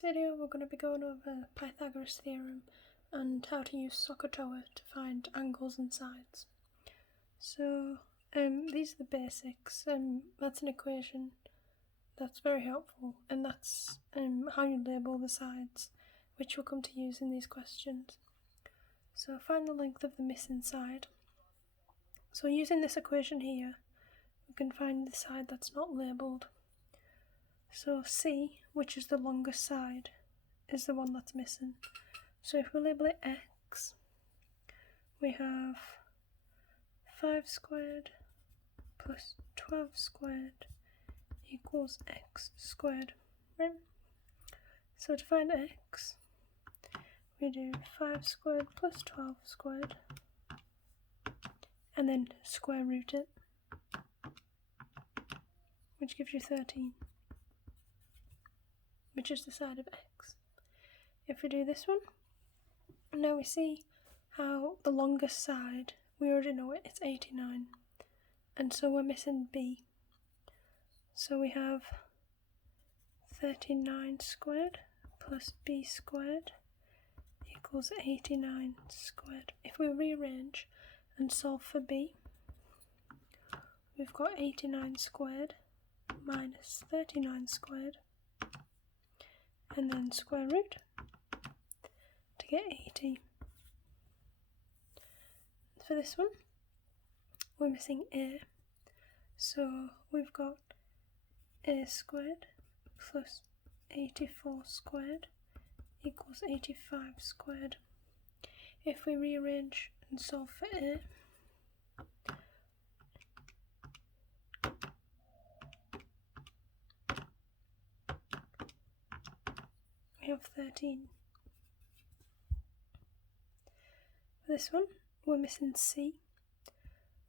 Video we're going to be going over Pythagoras theorem and how to use SOHCAHTOA to find angles and sides. So these are the basics. That's an equation that's very helpful, and that's how you label the sides, which we'll come to use in these questions. So find the length of the missing side. So using this equation here, we can find the side that's not labelled. So C, which is the longest side, is the one that's missing. So if we label it X, we have 5 squared plus 12 squared equals X squared, right? So to find X, we do 5 squared plus 12 squared, and then square root it, which gives you 13. Which is the side of X. If we do this one, now we see how the longest side, we already know it, it's 89, and so we're missing B. So we have 39 squared plus B squared equals 89 squared. If we rearrange and solve for B, we've got 89 squared minus 39 squared, and then square root to get 80. For this one, we're missing A, so we've got A squared plus 84 squared equals 85 squared. If we rearrange and solve for A, we have 13. For this one, we're missing C,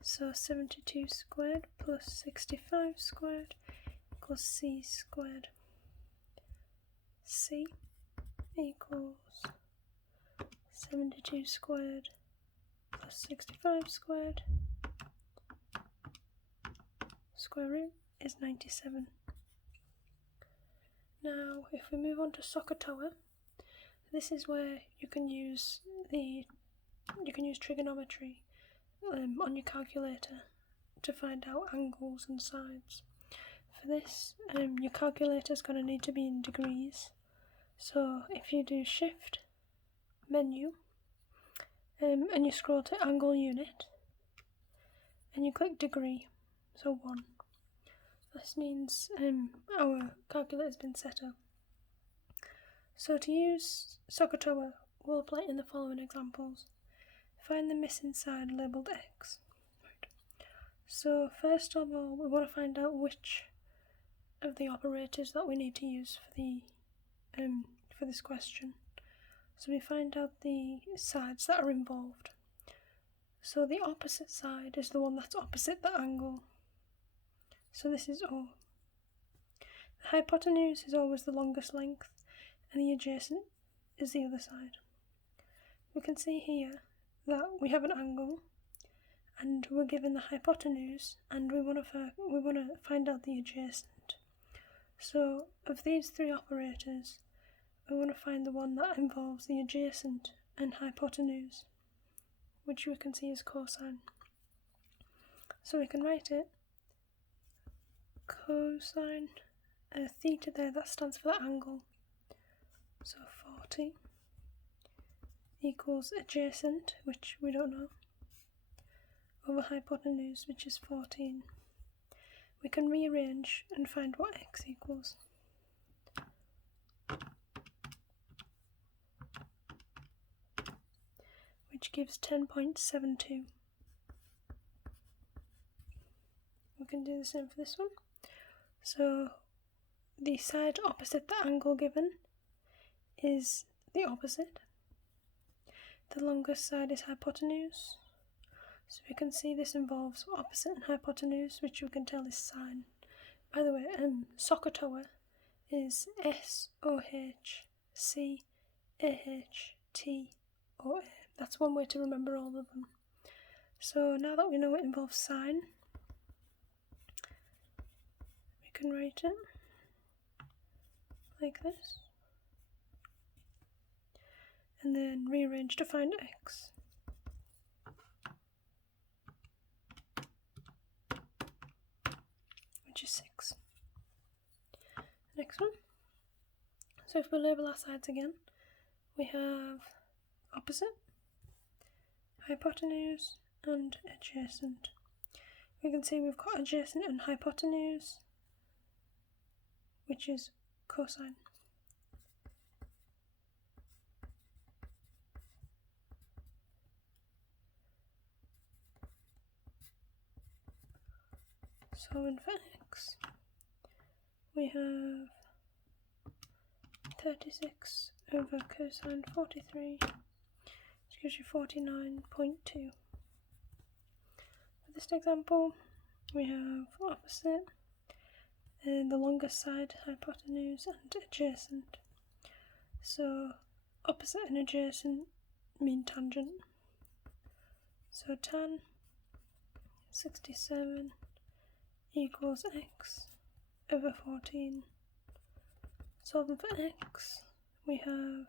so 72 squared plus 65 squared equals C squared. C equals 72 squared plus 65 squared, square root is 97. Now, if we move on to SOHCAHTOA, this is where you can use trigonometry on your calculator to find out angles and sides. For this, your calculator is going to need to be in degrees. So if you do Shift Menu and you scroll to Angle Unit and you click Degree, so 1. This means our calculator has been set up. So to use SOHCAHTOA, we'll apply it in the following examples. Find the missing side labelled X. Right. So first of all, we want to find out which of the operators that we need to use for this question. So we find out the sides that are involved. So the opposite side is the one that's opposite the angle. So this is O. The hypotenuse is always the longest length, and the adjacent is the other side. We can see here that we have an angle, and we're given the hypotenuse, and we want to find out the adjacent. So of these three operators, we want to find the one that involves the adjacent and hypotenuse, which we can see as cosine. So we can write it cosine theta there, that stands for the angle, so 40 equals adjacent, which we don't know, over hypotenuse, which is 14. We can rearrange and find what X equals. Which gives 10.72. We can do the same for this one. So the side opposite the angle given is the opposite. The longest side is hypotenuse. So we can see this involves opposite and hypotenuse, which we can tell is sine. By the way, SOHCAHTOA is SOHCAHTOA. That's one way to remember all of them. So now that we know it involves sine, we can write it like this. and then rearrange to find x. Which is 6. Next one. So if we label our sides again, we have opposite, hypotenuse, and adjacent. We can see we've got adjacent and hypotenuse, which is cosine. Solving for x, we have 36 over cosine 43, which gives you 49.2. For this example, we have opposite, the longest side, hypotenuse, and adjacent. So opposite and adjacent mean tangent. So tan 67 equals x over 14. Solving for x, we have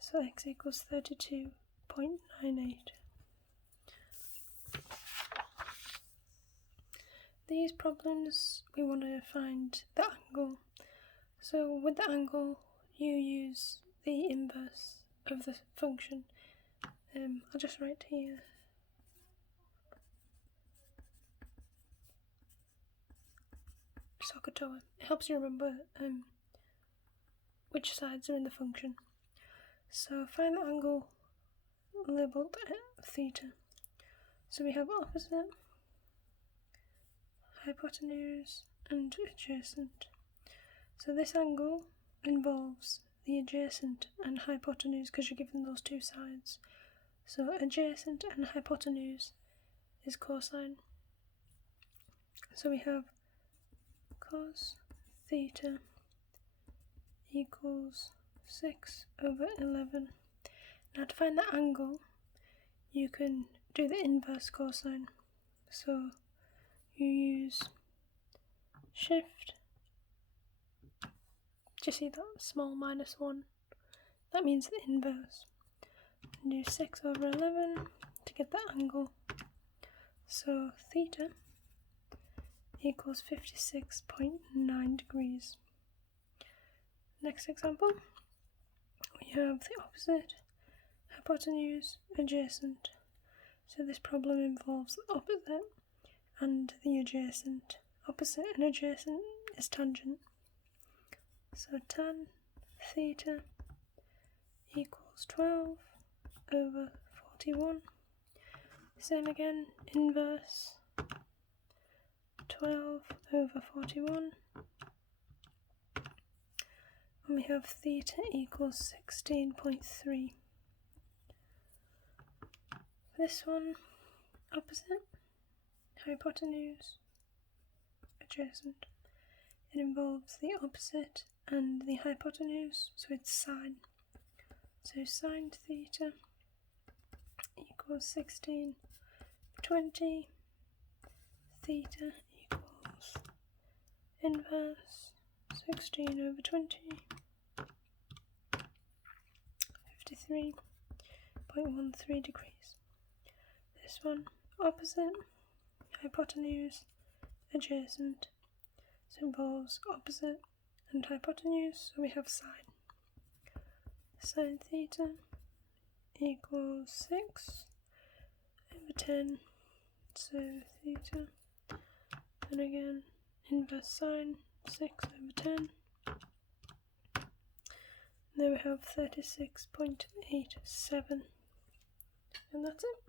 so x equals 32.98. These problems, we want to find the angle. So with the angle, you use the inverse of the function. I'll just write here SOHCAHTOA. It helps you remember which sides are in the function. So find the angle labelled theta. So we have opposite, hypotenuse, and adjacent. So this angle involves the adjacent and hypotenuse because you're given those two sides. So adjacent and hypotenuse is cosine. So we have cos theta equals 6 over 11. Now to find the angle, you can do the inverse cosine. So you use shift. Do you see that small -1? That means the inverse. And do 6 over 11 to get the angle. So theta equals 56.9 degrees. Next example, we have the opposite, hypotenuse, adjacent. So this problem involves the opposite and the adjacent. Opposite and adjacent is tangent. So tan theta equals 12 over 41. Same again, inverse 12 over 41. And we have theta equals 16.3. This one, opposite, hypotenuse, adjacent. It involves the opposite and the hypotenuse, so it's sine. So sine theta equals 16/20. Theta equals inverse 16 over 20. 53.13 degrees. This one, opposite, hypotenuse, adjacent. So involves opposite and hypotenuse, so we have sine. Sine theta equals 6 over 10, so theta, and again inverse sine 6 over 10. There we have 36.87, and that's it.